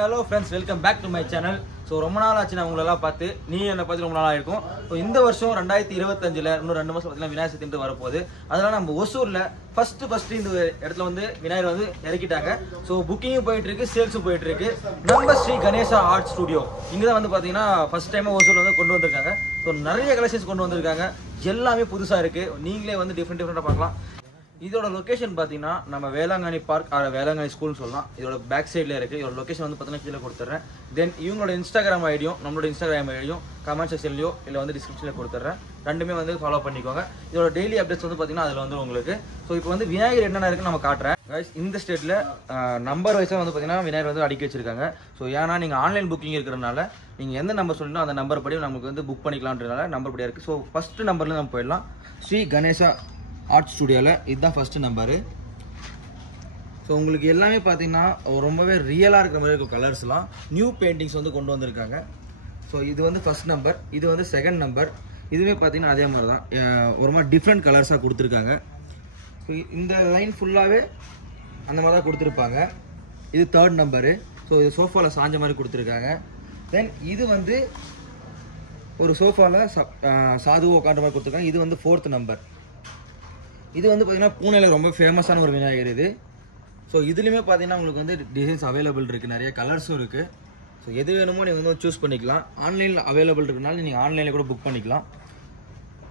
hello friends, welcome back to my channel. So ரொம்ப நாள் ஆச்சு நான் உங்களை எல்லாம் பார்த்து, நீ என்ன பார்த்து ரொம்ப நாளா இருக்கும். ஸோ இந்த வருஷம் 2025ல இன்னும் 2 மாசம் பார்த்தீங்கன்னா விநாயகர் சதுர்த்தி வரப்போகுது. அதனால நம்ம ஒசூர்ல ஃபர்ஸ்ட் இந்த இடத்துல வந்து விநாயகர் வந்து இறக்கிட்டாங்க. ஸோ புக்கிங்கும் போயிட்டு இருக்கு, சேல்ஸும் போயிட்டு இருக்கு. நம்ம ஸ்ரீ கணேசா ஆர்ட் ஸ்டுடியோ இங்கே தான் வந்து பார்த்தீங்கன்னா ஃபர்ஸ்ட் டைம் ஒசூர்ல வந்து கொண்டு வந்திருக்காங்க. ஸோ நிறைய கலெக்ஷன்ஸ் கொண்டு வந்திருக்காங்க, எல்லாமே புதுசாக இருக்கு. நீங்களே வந்து டிஃப்ரெண்டாக பார்க்கலாம். இதோட லொகேஷன் பார்த்தீங்கன்னா நம்ம வேளாங்கண்ணி பார்க் வேளாங்கண்ணி ஸ்கூல்னு சொல்லலாம். இதோட பேக் சைடில் இருக்குது. இதோட லொகேஷன் வந்து பார்த்தீங்கன்னா கீழே கொடுத்துட்றேன். தென் இவங்களோட இன்ஸ்டாகிராம் ஐடியும் நம்மளோட இன்ஸ்டாகிராம் ஐடியும் கமெண்ட் செக்ஷன்லையோ இல்லை வந்து டிஸ்கிரிப்ஷனில் கொடுத்துட்றேன். ரெண்டுமே வந்து ஃபாலோ பண்ணிக்கோங்க. இதோட டெய்லி அப்டேட்ஸ் வந்து பார்த்தீங்கன்னா அதில் வந்து உங்களுக்கு. ஸோ இப்போ வந்து விநாயகர் என்னென்ன இருக்குன்னு நம்ம காட்டுறேன். கைஸ், இந்த ஸ்டேட்டில் நம்பர் வைஸாக வந்து பார்த்தீங்கன்னா விநாயகர் வந்து அடுக்கி வச்சிருக்காங்க. ஸோ ஏன்னா நீங்கள் ஆன்லைன் புக்கிங் இருக்கிறதுனால நீங்கள் எந்த நம்பர் சொல்லணும் அந்த நம்பர் படி நமக்கு வந்து புக் பண்ணிக்கலான்றதுனால நம்பர் படியாக இருக்குது. ஸோ ஃபஸ்ட்டு நம்பர்லேருந்து நம்ம போயிடலாம். ஸ்ரீ கணேசா ஆர்ட் ஸ்டுடியோவில் இதுதான் ஃபஸ்ட்டு நம்பரு. ஸோ உங்களுக்கு எல்லாமே பார்த்தீங்கன்னா ரொம்பவே ரியலாக இருக்கிற மாதிரி இருக்கும். கலர்ஸ்லாம் நியூ பெயிண்டிங்ஸ் வந்து கொண்டு வந்திருக்காங்க. ஸோ இது வந்து ஃபஸ்ட் நம்பர், இது வந்து செகண்ட் நம்பர். இதுவே பார்த்தீங்கன்னா அதே மாதிரி தான் ஒரு மாதிரி டிஃப்ரெண்ட் கலர்ஸாக கொடுத்துருக்காங்க. ஸோ இந்த லைன் ஃபுல்லாகவே அந்த மாதிரி தான் கொடுத்துருப்பாங்க. இது தேர்ட் நம்பரு. ஸோ இது சோஃபாவில் சாஞ்ச மாதிரி கொடுத்துருக்காங்க. தென் இது வந்து ஒரு சோஃபாவில் சாதுவாக உட்காண்ட மாதிரி கொடுத்துருக்காங்க. இது வந்து ஃபோர்த் நம்பர். இது வந்து பார்த்தீங்கன்னா பூனேயில் ரொம்ப ஃபேமஸான ஒரு விநாயகர் இது. ஸோ இதுலேயுமே பார்த்தீங்கன்னா உங்களுக்கு வந்து டிசைன்ஸ் அவைலபிள் இருக்குது, நிறைய கலர்ஸும் இருக்குது. ஸோ எது வேணுமோ நீங்கள் வந்து சூஸ் பண்ணிக்கலாம். ஆன்லைனில் அவைலபிள் இருக்குனால நீங்கள் ஆன்லைனில் கூட புக் பண்ணிக்கலாம்.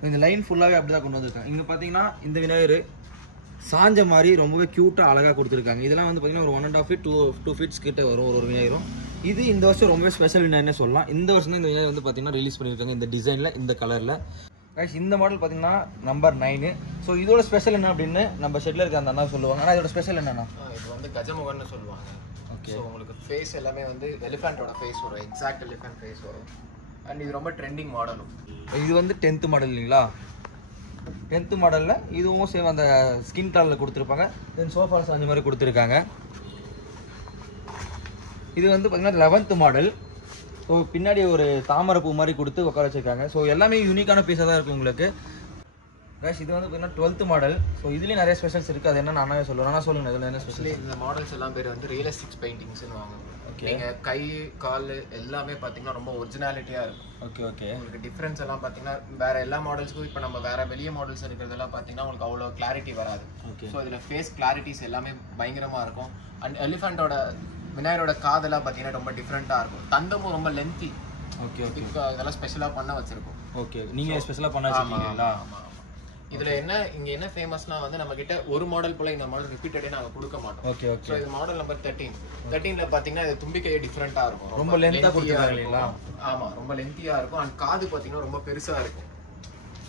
இந்த லைன் ஃபுல்லாகவே அப்படி தான் கொண்டு வந்திருக்காங்க. இங்கே பார்த்தீங்கன்னா இந்த விநாயகர் சாஞ்ச மாதிரி ரொம்பவே க்யூட்டாக அழகாக கொடுத்துருக்காங்க. இதெல்லாம் வந்து பார்த்தீங்கன்னா ஒரு 1.5 feet 2 feet கிட்ட வரும் ஒரு விநாயகரும். இது இந்த வருஷம் ரொம்பவே ஸ்பெஷல் விநாயகர்னே சொல்லலாம். இந்த வருஷம் தான் இந்த விநாயகர் வந்து பார்த்தீங்கன்னா ரிலீஸ் பண்ணியிருக்காங்க இந்த டிசைனில், இந்த கலரில். இந்த மாடல் பார்த்தீங்கன்னா நம்பர் 9. ஸோ இதோட ஸ்பெஷல் என்ன அப்படின்னு நம்ம ஷெட்டில் இருக்க அந்த அண்ணா சொல்லுவாங்க. ஆனால் இதோட ஸ்பெஷல் என்னன்னா இது வந்து கஜமுகன்னு சொல்லுவாங்க. ஓகே, ஸோ உங்களுக்கு ஃபேஸ் எல்லாமே வந்து எலிஃபென்ட்டோட ஃபேஸ் வரும், எக்ஸாக்ட் எலிஃபென்ட் ஃபேஸ் வரும். அண்ட் இது ரொம்ப ட்ரெண்டிங் மாடலும். இது வந்து 10th மாடல் இல்லைங்களா? 10th மாடலில் இதுவும் சேம் அந்த ஸ்கின் கலரில் கொடுத்துருப்பாங்க. தென் சோஃபாஸ் அந்த மாதிரி கொடுத்துருக்காங்க. இது வந்து பார்த்தீங்கன்னா 11th மாடல். ஸோ பின்னாடி ஒரு தாமரை பூ மாதிரி கொடுத்து உட்கார வச்சிருக்காங்க. ஸோ எல்லாமே யூனிக்கான பீஸாக தான் இருக்குது உங்களுக்கு. கேஷ் இது வந்து பார்த்தீங்கன்னா 12th மாடல். ஸோ இதுலேயும் நிறைய ஸ்பெஷல்ஸ் இருக்குது. அது என்ன நானே சொல்லுவேன். ஆனால் சொல்லுங்கள் இதில் என்ன ஸ்பெஷல்? இந்த மாடல்ஸ் எல்லாம் பேர் வந்து ரியலிஸ்டிக் பெயிண்டிங்ஸ்னு வாங்க. ஓகே, நீங்கள் கை கால் எல்லாமே பார்த்தீங்கன்னா ரொம்ப ஒரிஜினாலிட்டியாக இருக்கும். ஓகே ஓகே, உங்களுக்கு டிஃப்ரென்ஸ் எல்லாம் பார்த்தீங்கன்னா வேறு எல்லா மாடல்ஸ்க்கும் இப்போ நம்ம வேறு வெளியே மாடல்ஸ் இருக்கிறதெல்லாம் பார்த்தீங்கன்னா உங்களுக்கு அவ்வளோ கிளாரிட்டி வராது. ஓகே, ஸோ இதில் ஃபேஸ் கிளாரிட்டிஸ் எல்லாமே பயங்கரமாக இருக்கும். அண்ட் எலிஃபென்ட்டோட விநாயகரோட காதெல்லாம் பார்த்தீங்கன்னா ரொம்ப டிஃப்ரெண்ட்டாக இருக்கும். தந்தமும் ரொம்ப லென்த்தி. ஓகே ஓகே, இதெல்லாம் ஸ்பெஷலாக பண்ண வச்சிருக்கோம். ஓகே, நீங்கள் ஸ்பெஷலாக பண்ண வச்சிருக்கீங்களா? ஆமாம். இதில் இங்கே என்ன ஃபேமஸ்னா வந்து நம்ம கிட்ட ஒரு மாடல் போல இந்த மாடல் ரிப்பீட்டடே நாங்கள் கொடுக்க மாட்டோம். ஓகே ஓகே, ஸோ இது மாடல் நம்பர் 13ல பார்த்தீங்கன்னா இது தும்பிக்கையே டிஃப்ரெண்ட்டாக இருக்கும், ரொம்ப லென்த்தாக கொடுத்துருக்காங்களா? ஆமாம், ரொம்ப லென்த்தியாக இருக்கும். அண்ட் காது பார்த்தீங்கன்னா ரொம்ப பெருசாக இருக்கும்.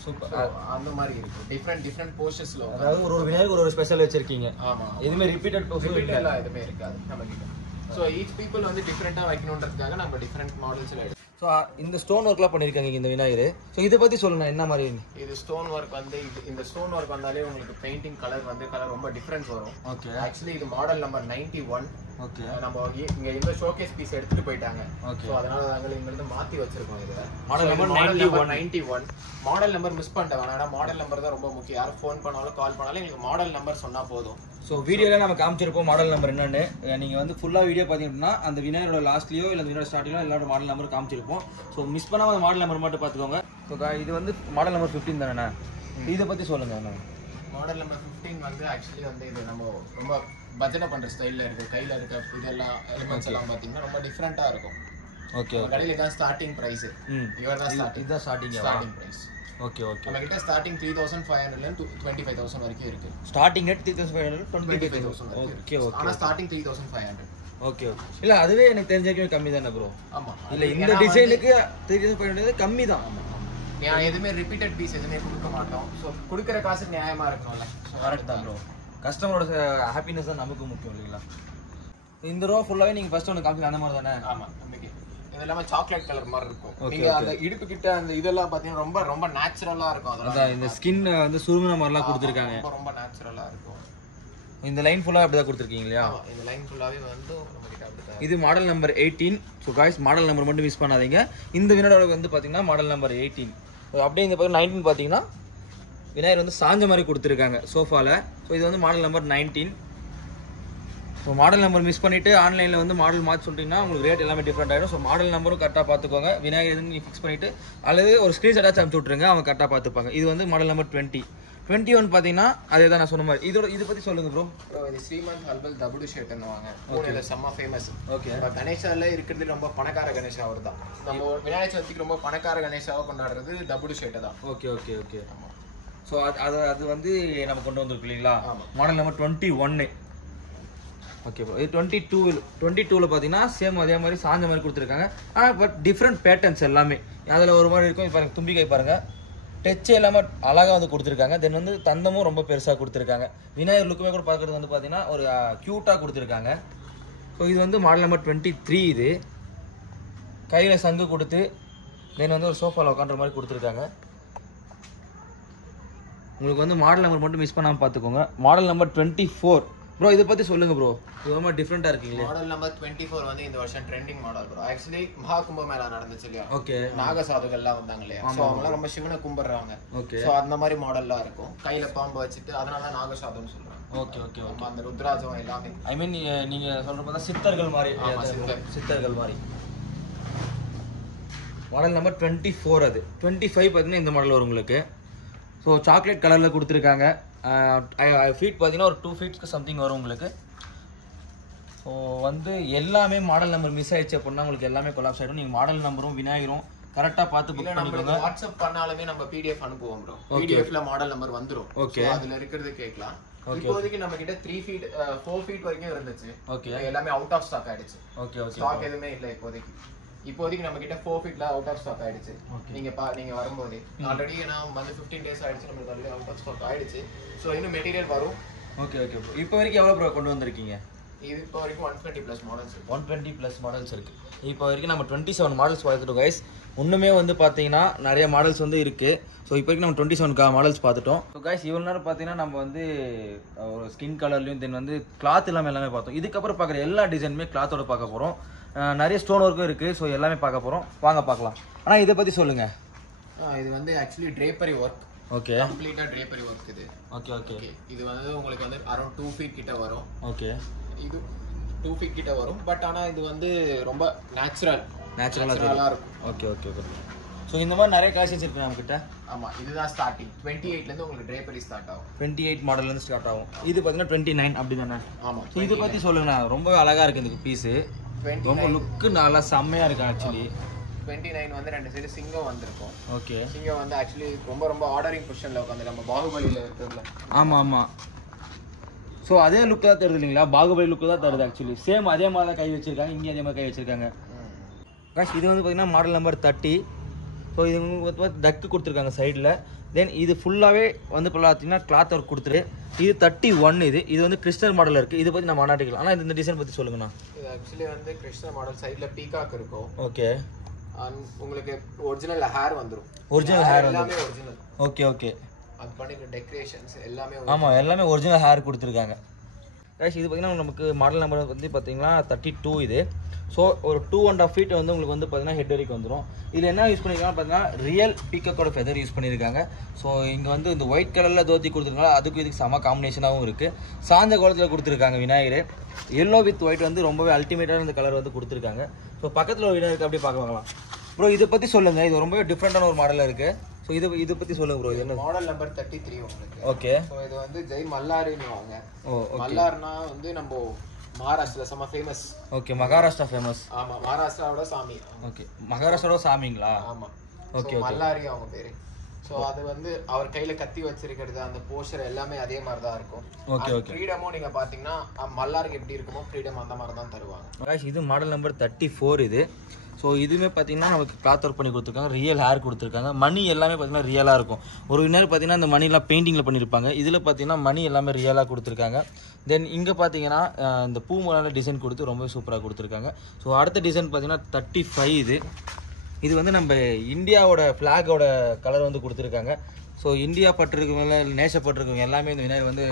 சூப்பர், அந்த மாதிரி இருக்கும். டிஃப்ரெண்ட் போஸ்டர்ஸ்ல, அதாவது ஒரு விநாயகர் ஒரு ஸ்பெஷல் வச்சிருக்கீங்க. ஆமாம், எதுவுமே ரிப்பீட்டட் எல்லாம் எதுவுமே இருக்காது நம்ம கிட்ட. ஸோ ஈச் பீப்புள் வந்து டிஃப்ரெண்ட்டாக வைக்கணுன்றதுக்காக நம்ம டிஃப்ரெண்ட் மாடல்ஸில் எடுத்து. ஸோ இந்த ஸ்டோன் ஒர்க்லாம் பண்ணியிருக்காங்க இந்த விநாயகர். ஸோ இதை பற்றி சொல்லுங்க, என்ன மாதிரி? இது ஸ்டோன் ஒர்க் வந்து இந்த ஸ்டோன் ஒர்க் வந்தாலே உங்களுக்கு பெயிண்டிங் கலர் ரொம்ப டிஃப்ரென்ஸ் வரும். ஓகே, ஆக்சுவலி இது மாடல் நம்பர் 91. ஓகே, நம்ம இங்கே இந்த ஷோகேஸ் பீஸ் எடுத்துட்டு போயிட்டாங்க. ஓகே, ஸோ அதனால நாங்கள் இங்கிருந்து மாற்றி வச்சிருக்கோம். இது model number 91. Model number miss பண்ணிட்டேன். ஆனால் மாடல் நம்பர் தான் ரொம்ப முக்கியம். யாரும் ஃபோன் பண்ணாலும் கால் பண்ணாலும் எங்களுக்கு மாடல் நம்பர் சொன்னால் போதும். ஸோ வீடியோவில் நம்ம காமிச்சிருப்போம் மாடல் நம்பர் என்னன்னு. நீங்கள் வந்து ஃபுல்லாக வீடியோ பார்த்தீங்கன்னா அந்த விநாயகரோட லாஸ்ட்லையோ இல்லை விநாயகரோட ஸ்டார்டிங்லையோ எல்லாரோட மாடல் நம்பர் காமிச்சிருப்போம். ஸோ மிஸ் பண்ணாமல் அந்த மாடல் நம்பர் மட்டும் பார்த்துக்கோங்க. ஸோ இது வந்து மாடல் நம்பர் 15 தானே? இதை பற்றி சொல்லுங்கள். மாடல் நம்பர் 15 வந்து ஆக்சுவலி வந்து இது நம்ம ரொம்ப பஜனை பண்ணுற ஸ்டைலில் இருக்குது. கையில் இருக்க இதெல்லாம் எலிமெண்ட்ஸ் எல்லாம் பார்த்தீங்கன்னா ரொம்ப டிஃப்ரெண்ட்டாக இருக்கும். ஓகே, கடையில் தான் ஸ்டார்டிங் ப்ரைஸ். இவர் தான் ஸ்டார்டிங் ப்ரைஸ். ஓகே ஓகே, நம்ம கிட்ட ஸ்டார்டிங் 3500 25,000 வரைக்கும் இருக்கு. Starting rate 3500 25,000. ஓகே ஓகே, ஆனா ஸ்டார்டிங் 3500. ஓகே ஓகே, இல்ல அதுவே எனக்கு தெரிஞ்ச வரைக்கும் கம்மி தானே ப்ரோ? ஆமா, இல்ல இந்த டிசைனுக்கு 3500 கம்மி தான். நான் எதுவுமே ரிப்பீட்டட் பீஸ் எதுவுமே கொடுக்க மாட்டோம். ஸோ கொடுக்குற காசு நியாயமா இருக்கணும்ல. கரெக்ட் தான் ப்ரோ. கஸ்டமரோட ஹாப்பினஸ் தான் நமக்கு முக்கியம் இல்லைங்களா? இந்த ரோ ஃபுல்லாவே நீங்க ஃபர்ஸ்ட் ஒன்று காமிச்சீங்க அந்த மாதிரி தானே? ஆமா, இது எல்லாமே சாக்லேட் கலர் மாதிரி இருக்கும். நீங்க அந்த இடுப்பு கிட்ட அந்த இதெல்லாம் பாத்தீங்கன்னா ரொம்ப ரொம்ப நேச்சுரலா இருக்கும். அதான் இந்த ஸ்கின் வந்து சுருங்கின மாதிரிலாம் கொடுத்துருக்காங்க. ரொம்ப நேச்சுரலா இருக்கும். இந்த லைன் ஃபுல்லாக அப்படி தான் கொடுத்துருக்கீங்க இல்லையா? இந்த லைன் ஃபுல்லாவே வந்து நமக்கு அப்படி. இது model number 18. So guys, model number மட்டும் மிஸ் பண்ணாதீங்க. இந்த விநாயகர் வந்து பார்த்தீங்கன்னா மாடல் நம்பர் 18. அப்படியே இந்த பக்கம் 19 பார்த்தீங்கன்னா விநாயகர் வந்து சாஞ்ச மாதிரி கொடுத்துருக்காங்க சோஃபாவில். ஸோ இது வந்து model number 19. So model number miss பண்ணிவிட்டு ஆன்லைனில் வந்து மாடல் மாற்றி சொல்லிட்டீங்கன்னா உங்களுக்கு ரேட் எல்லாமே டிஃப்ரெண்ட் ஆகிடும். ஸோ மாடல் நம்பரும் கரெக்டாக பார்த்துக்கோங்க. விநாயகர் எதுன்னு நீங்கள் ஃபிக்ஸ் பண்ணிவிட்டு அல்லது ஒரு ஸ்க்ரீன்ஷாட்டாச்சும் அனுப்பிச்சு விட்ருங்க, அவங்க கரெக்டாக பார்த்துப்பாங்க. இது வந்து மாடல் நம்பர் 21 பார்த்தீங்கன்னா அதே தான் நான் சொன்ன மாதிரி. இதை பற்றி சொல்லுங்கள் ப்ரோ. இது ஸ்ரீமந்த் ஹல்வல் தபுடு ஷேட்னுவாங்க. ஓகே, செம்ம ஃபேமஸ். ஓகே, கணேஷாவில் இருக்கிறது ரொம்ப பணக்கார கணேஷா அவர் தான். நம்ம விநாயகர் சதுர்த்திக்கு ரொம்ப பணக்கார கணேஷாவை கொண்டாடுறது தபுடு ஷேட்டை தான். Okay okay okay. ஸோ அது வந்து நம்ம கொண்டு வந்திருக்கு இல்லைங்களா? Model number 21. Okay bro. இது 22ல் பார்த்தீங்கன்னா சேம் அதே மாதிரி சாஞ்ச மாதிரி கொடுத்துருக்காங்க. ஆனால் பட் டிஃப்ரெண்ட் பேட்டர்ன்ஸ் எல்லாமே அதில் ஒரு மாதிரி இருக்கும். இப்போ தும்பிக்கை பாருங்கள், டச்சு எல்லாமே அழகாக வந்து கொடுத்துருக்காங்க. தென் வந்து தந்தமும் ரொம்ப பெருசாக கொடுத்துருக்காங்க. விநாயகர் லுக்குமே கூட பார்க்குறது வந்து பார்த்தீங்கன்னா ஒரு க்யூட்டாக கொடுத்துருக்காங்க. ஸோ இது வந்து மாடல் நம்பர் 23. இது கையில் சங்கு கொடுத்து தென் வந்து ஒரு சோஃபாவில் உட்காந்துற மாதிரி கொடுத்துருக்காங்க. உங்களுக்கு வந்து மாடல் நம்பர் மட்டும் மிஸ் பண்ணாமல் பார்த்துக்கோங்க. Model number 24 bro. இதை பற்றி சொல்லுங்கள் ப்ரோ. இது ரொம்ப டிஃப்ரெண்ட்டாக இருக்குங்களே. மாடல் நம்பர் 24 வந்து இந்த வருஷம் ட்ரெண்டிங் மாடல் ப்ரோ. ஆக்சுவலி மகா கும்பமேளா நடந்துச்சு இல்லையா? ஓகே. நாகசாதுகள்லாம் வந்தாங்க இல்லையா? ஸோ அவங்களாம் ரொம்ப சிவனை கும்பிட்றாங்க. ஓகே. ஸோ அந்த மாதிரி மாடல்லாம் இருக்கும். கையில் பாம்பு வச்சுட்டு அதனால நாகசாதுன்னு சொல்கிறாங்க. Okay okay okay. அந்த ருத்ராஜம் எல்லாமே ஐ மீன் நீங்கள் சொல்கிற பார்த்தா சித்தர்கள் மாதிரி. சித்தர்கள் மாதிரி. Model number 24. அது 25 பார்த்தீங்கன்னா இந்த மாடல் வரும் உங்களுக்கு. ஸோ சாக்லேட் கலரில் கொடுத்துருக்காங்க. ஃபீட் பார்த்தீங்கன்னா ஒரு 2 ஃபீட்ஸ்க்கு சம்திங் வரும் உங்களுக்கு. ஸோ வந்து எல்லாமே மாடல் நம்பர் மிஸ் ஆயிடுச்சு அப்படின்னா உங்களுக்கு எல்லாமே கொலாப்ஸ் ஆகிடும். நீங்கள் மாடல் நம்பரும் விநாயகரும் கரெக்டாக பார்த்து புக் பண்ணிக்கோங்க. வாட்ஸ்அப் பண்ணாலுமே நம்ம பிடிஎஃப் அனுப்புவோம் ப்ரோ. பிடிஎஃப்ல மாடல் நம்பர் வந்துடும். ஓகே, அதில் இருக்கிறது கேட்கலாம். இப்போதைக்கு நம்ம கிட்ட 3 ஃபீட் 4 ஃபீட் வரைக்கும் இருந்துச்சு. ஓகே, எல்லாமே அவுட் ஆஃப் ஸ்டாக் ஆயிடுச்சு. ஓகே ஓகே, ஸ்டாக் எதுவுமே இல்லை இப்போதைக்கு நம்ம கிட்ட 4 ஃபீட்ல அவுட் ஆஃப் ஸ்டாக் ஆயிடுச்சு. நீங்க வரும்போது ஆல்ரெடி நான் வந்து 15 டேஸ் ஆயிடுச்சு, நமக்கு ஆல்ரெடி அவுட் ஆஃப் ஸ்டாக் ஆயிடுச்சு. ஸோ இன்னும் மெட்டீரியல் வரும். Okay okay. இப்போ வரைக்கும் எவ்வளோ ப்ரோ கொண்டு வந்திருக்கீங்க? இது இப்போ வரைக்கும் 120+ மாடல்ஸ் 120+ மாடல்ஸ் இருக்கு. இப்போ வரைக்கும் நம்ம 27 மாடல்ஸ் பார்த்துட்டோம் கைஸ். இன்னுமே வந்து பார்த்தீங்கன்னா நிறைய மாடல்ஸ் வந்து இருக்குது. ஸோ இப்போ வரைக்கும் நம்ம 27 மாடல்ஸ் பார்த்துட்டோம். ஸோ கைஸ் இவ்வளோ நேரம் பார்த்தீங்கன்னா நம்ம வந்து ஒரு ஸ்கின் கலர்லையும் தென் வந்து கிளாத் எல்லாமே பார்த்தோம். இதுக்கப்புறம் பார்க்குற எல்லா டிசைனுமே கிளாத்தோட பார்க்க போகிறோம். நிறைய ஸ்டோன் ஒர்க்கும் இருக்குது. ஸோ எல்லாமே பார்க்க போகிறோம், வாங்க பார்க்கலாம். ஆனால் இதை பற்றி சொல்லுங்கள். இது வந்து ஆக்சுவலி ட்ரேப்பரி ஒர்க். ஓகே, கம்ப்ளீட்டாக ட்ரேப்பரி ஒர்க் இது. Okay okay. இது வந்து உங்களுக்கு வந்து அரௌண்ட் 2 ஃபீட் கிட்ட வரும். ஓகே, இது 2 ஃபீட் கிட்ட வரும். பட் ஆனால் இது வந்து ரொம்ப நேச்சுரலாக இருக்கும். Okay okay okay. ஸோ இந்த மாதிரி நிறைய கலெக்ஷன்ஸ் இருக்குது நம்மக்கிட்ட. ஆமாம், இதுதான் ஸ்டார்டிங். 28லேருந்து உங்களுக்கு ட்ரேப்பரி ஸ்டார்ட் ஆகும். 28 மாடல்லேருந்து ஸ்டார்ட் ஆகும். இது பார்த்தீங்கன்னா 29 அப்படி தானே? ஆமாம். ஸோ இதை பற்றி சொல்லுங்கண்ணா. ரொம்ப அழகாக இருக்குது இந்த பீஸு. ரொம்ப லுக்கு நல்லா செம்மையாக இருக்கு ஆக்சுவலி. 29 வந்து 2 சைடு சிங்கம் வந்திருக்கும். ஓகே, சிங்கம் வந்து ஆக்சுவலி ரொம்ப ஆர்டரிங் பொசிஷனில் உட்காந்து நம்ம பாகுபலியில் இருக்கிறதுல. ஆமாம் ஆமாம். ஸோ அதே லுக்கு தான் தருது இல்லைங்களா? பாகுபலி லுக்கு தான் தருது ஆக்சுவலி. சேம் அதே மாதிரி தான் கை வச்சிருக்காங்க, இங்கே அதே மாதிரி கை வச்சிருக்காங்க. இது வந்து பார்த்தீங்கன்னா மாடல் நம்பர் 30. ஸோ இது உங்களுக்கு டக்கு கொடுத்துருக்காங்க சைடில். தென் இது ஃபுல்லாகவே வந்து பார்த்தீங்கன்னா கிளாத் ஒர்க் கொடுத்துரு. இது 31. இது வந்து கிறிஸ்டல் மாடலில் இருக்குது. இதை பற்றி நம்ம மாட்டிக்கலாம். ஆனால் இந்த டிசைன் பற்றி சொல்லுங்கண்ணா. இது ஆக்சுவலி வந்து கிறிஸ்டல் மாடல். சைடில் பீகாக் இருக்கும். ஓகே, உங்களுக்கு ஒரிஜினல் ஹேர் வந்துடும். ஒரிஜினல் ஹேர் எல்லாமே ஒரிஜினல். Okay okay. அது பண்ணிக்கிற டெக்கரேஷன்ஸ் எல்லாமே. ஆமாம், எல்லாமே ஒரிஜினல் ஹேர் கொடுத்துருக்காங்க. கைஸ் இது பார்த்தீங்கன்னா நமக்கு மாடல் நம்பர் வந்து பார்த்தீங்கன்னா 32 இது. ஸோ ஒரு 2.5 ஃபீட் வந்து உங்களுக்கு வந்து பார்த்தீங்கன்னா ஹெட் வரைக்கும் வந்துடும். இதில் என்ன யூஸ் பண்ணியிருக்காங்க பார்த்தீங்கன்னா ரியல் பீக்கோட ஃபெதர் யூஸ் பண்ணியிருக்காங்க. ஸோ இங்கே வந்து இந்த ஒயிட் கலரில் தோத்தி கொடுத்துருக்காங்க. அதுக்கும் இதுக்கு செம காம்பினேஷனாகவும் இருக்குது. சாந்த கோலத்தில் கொடுத்துருக்காங்க விநாயகர். எல்லோ வித் ஒயிட் வந்து ரொம்பவே அல்டிமேட்டான இந்த கலர் வந்து கொடுத்துருக்காங்க. ஸோ பக்கத்தில் ஒரு விநாயகருக்கு அப்படியே பார்க்கலாம் ப்ரோ. இதை பற்றி சொல்லுங்கள். இது ரொம்பவே டிஃப்ரெண்ட்டான ஒரு மாடலில் இருக்குது. ஸோ இதை பற்றி சொல்லுங்கள் ப்ரோ. என்ன மாடல் நம்பர் 33 உங்களுக்கு. ஓகே. ஸோ இது வந்து ஜெய் மல்லாரின்னு வாங்க. மல்லார்னா வந்து நம்ம மகாராஷ்டிரா செம்ம ஃபேமஸ். Okay, Maharashtra famous. ஆமாம், மகாராஷ்டிராவோட சாமி. ஓகே, மகாராஷ்டிராவோட சாமிங்களா? ஆமாம். ஓகே, மல்லாரி அவங்க பேர். ஸோ அது வந்து அவர் கையில் கத்தி வச்சிருக்கிறது, அந்த போஸ்டர் எல்லாமே அதே மாதிரி தான் இருக்கும். Okay okay. ஃப்ரீடமும் நீங்கள் பார்த்தீங்கன்னா மல்லாருக்கு எப்படி இருக்குமோ ஃப்ரீடம் அந்த மாதிரி தான் தருவாங்க. இது மாடல் நம்பர் 34 இது. ஸோ இதுவுமே பார்த்தீங்கன்னா நமக்கு கிளாத் ஒர்க் பண்ணி கொடுத்துருக்காங்க. ரியல் ஹேர் கொடுத்துருக்காங்க. மணி எல்லாமே பார்த்தீங்கன்னா ரியலாக இருக்கும். ஒரு வினர் பார்த்தீங்கன்னா இந்த மணிலாம் பெயிண்டிங்கில் பண்ணியிருப்பாங்க. இதில் பார்த்தீங்கன்னா மணி எல்லாமே ரியலாக கொடுத்துருக்காங்க. தென் இங்கே பார்த்தீங்கன்னா இந்த பூ மேலே டிசைன் கொடுத்து ரொம்ப சூப்பராக கொடுத்துருக்காங்க. ஸோ அடுத்த டிசைன் பார்த்தீங்கன்னா 35 இது வந்து நம்ம இந்தியாவோட ஃப்ளாகோட கலர் வந்து கொடுத்துருக்காங்க. ஸோ இந்தியா பட்டிருக்கவங்க நேசப்பட்டிருக்கவங்க எல்லாமே இந்த விநாயகர் வந்து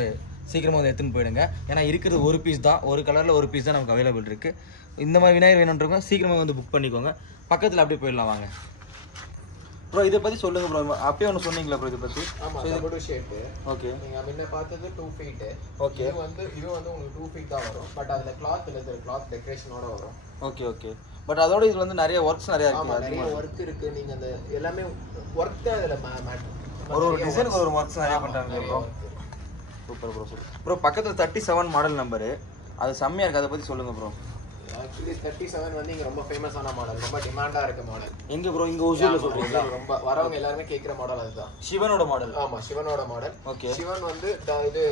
சீக்கிரமாக வந்து எடுத்துன்னு போயிடுங்க. ஏன்னா இருக்கிறது ஒரு பீஸ் தான், ஒரு கலரில் ஒரு பீஸ் தான் நமக்கு அவைலபிள் இருக்குது. இந்த மாதிரி விநாயகர் வேணுன்றவங்க சீக்கிரமாக வந்து புக் பண்ணிக்கோங்க. பக்கத்தில் அப்படியே போயிடலாம் வாங்க. ப்ரோ இதை பற்றி சொல்லுங்கள் ப்ரோ. அப்பயே ஒன்று சொன்னீங்களா ப்ரோ இதை பற்றி? ஆமாம், டபுள் ஷேப்பு. ஓகே, நீங்கள் முன்ன பார்த்தது 2 feet. ஓகே. இது வந்து உங்களுக்கு 2 feet தான் வரும். பட் அதில் கிளாத் டெக்கரேஷனோட வரும். Okay okay. பட் அதோட இது வந்து நிறைய ஒர்க்ஸ் நிறைய இருக்கு. நிறைய ஒர்க் இருக்கு. நீங்க அந்த எல்லாமே ஒர்க் தான் இதுல மேட்டர். ஒரு டிசைனுக்கு ஒரு ஒர்க்ஸ் நிறைய பண்றாங்க ப்ரோ. Super bro. ப்ரோ பக்கத்துல 37 மாடல் நம்பரு, அது செம்மையா இருக்கு, அதை பத்தி சொல்லுங்க ப்ரோ. ஆக்சுவலி 37 வந்து இங்க ரொம்ப ஃபேமஸான மாடல், ரொம்ப டிமாண்டா இருக்க மாடல். எங்க ப்ரோ? இங்க ஒசூர்ல சொல்றீங்களா? ரொம்ப வரவங்க எல்லாரும் கேக்குற மாடல் அதுதான். சிவனோட மாடல். ஆமா, சிவனோட மாடல். ஓகே. சிவன் வந்து இது